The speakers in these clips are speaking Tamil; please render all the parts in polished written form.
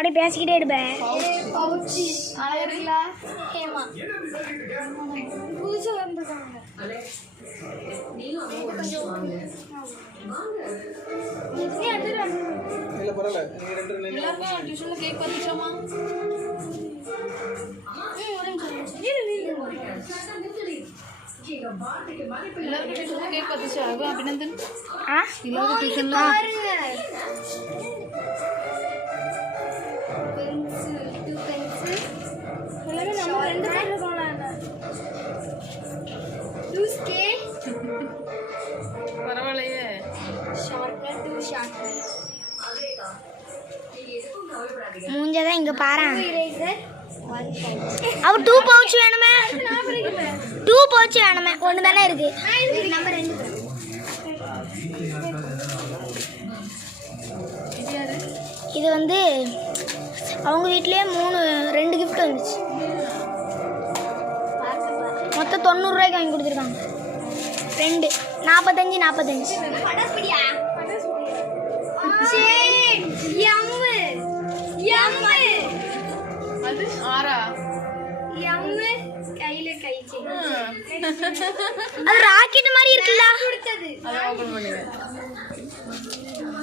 அப்படியே பேசிக்கிட்டே எடுப்பேன். புதுசு வந்துருக்காங்க. கேக் வந்துச்சாமா? கேக் வந்துச்சா? அபிநந்தன் பரவாயில்லையே. மூஞ்சதான் இங்க பாரு. அவ 2 பவுச் வேணுமே. 2 பவுச் வேணுமே. ஒன்னு தானே இருக்கு. நம்பர் 2. இது வந்து அவங்க வீட்லயே 2 கிஃப்ட் வந்துச்சு. மொத்தம் 90 ரூபாய்க்கு வாங்கி கொடுத்துருக்காங்க. 2 45. அது ஆரா அது ராக்கெட் மாதிரி இருக்குல்ல.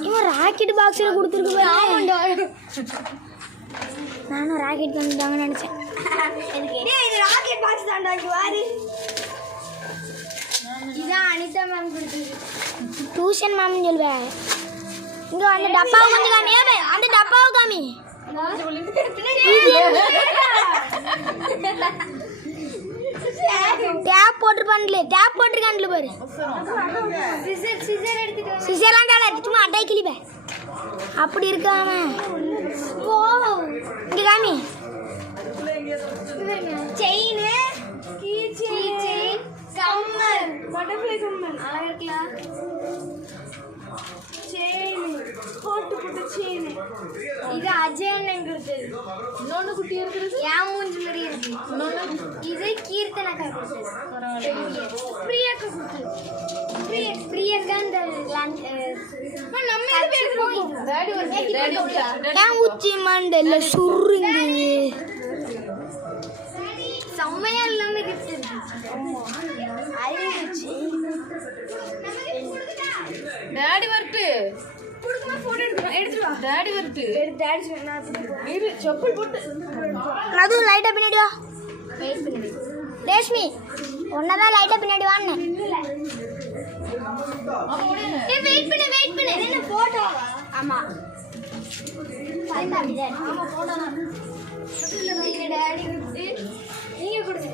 இவன் ராக்கெட் பாக்ஸ்ல கொடுத்துருக்கு பாரு. நானும் ராக்கெட் வந்துட்டாங்கன்னு நினைச்சேன். இது ராக்கெட் பாக்ஸ் தான்டா. இங்க பாரு. இதான் அனிதா மேம் கொடுத்தது. டியூஷன் மேம் சொல்லுவேன். இங்க அந்த டப்பாவை கொஞ்சம் காமியாவே. அந்த டப்பாவை காமி. டேப் போட்டுருப்பான்ல. டேப் போட்டுருக்கான்ல பாரு. சிசர்லாம் தானே சும்மா அட்டை கிளிப்ப. அப்படி இருக்காம இங்க காமி. செயின், கம்மல், பட்டர்ஃப்ளை கம்மல் அழகா இருக்கலாம். செயின் போட்டு செயின். இது அஜயன் எங்களுக்கு. இன்னொன்னு குட்டி இருக்குது. ஏன் மூஞ்சி மாதிரி இருக்கு. இது கீர்த்தனக்கா கொடுத்தது. பிரியாக்கா கொடுத்தது. பிரியாக்கா இந்த நம்ம ஏன் உச்சி மண்டல சுருங்க செம்மையா எல்லாமே கிஃப்ட் இருக்கு. டாடி வரட்டு. டாடி வரட்டு. இரு செப்பல் போட்டு. அது லைட்டா பின்னாடி வா. ரேஷ்மி ஒன்னதான் லைட்டா பின்னாடி வான்னு. வெயிட் பண்ணு. என்ன போட்டோ? ஆமா. ஆமா போட்டோ தான். டாடி கிஃப்ட் நீங்க கொடுங்க.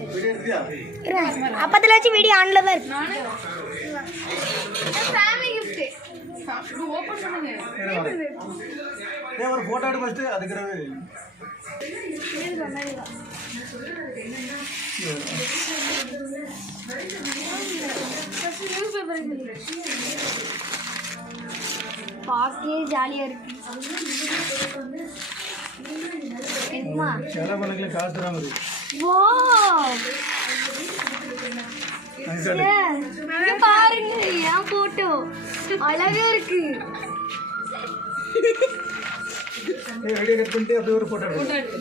அப்பத்துல வச்சு வீடியோ ஆன்ல தான் இருக்கு. Family gift. ஓபன் பண்ணுங்க. ஒரு போட்டோ எடு ஃபர்ஸ்ட். அதுக்குறவே பாக்கே ஜாலியா இருக்கு. என்னமா சேர பலகல காசு தராம இருக்கு. வாவ். இங்க பாருங்க என் போட்டோ அழகா இருக்கு. வீடியோ கட் பண்ணிட்டு அப்படியே ஒரு போட்டோ எடு.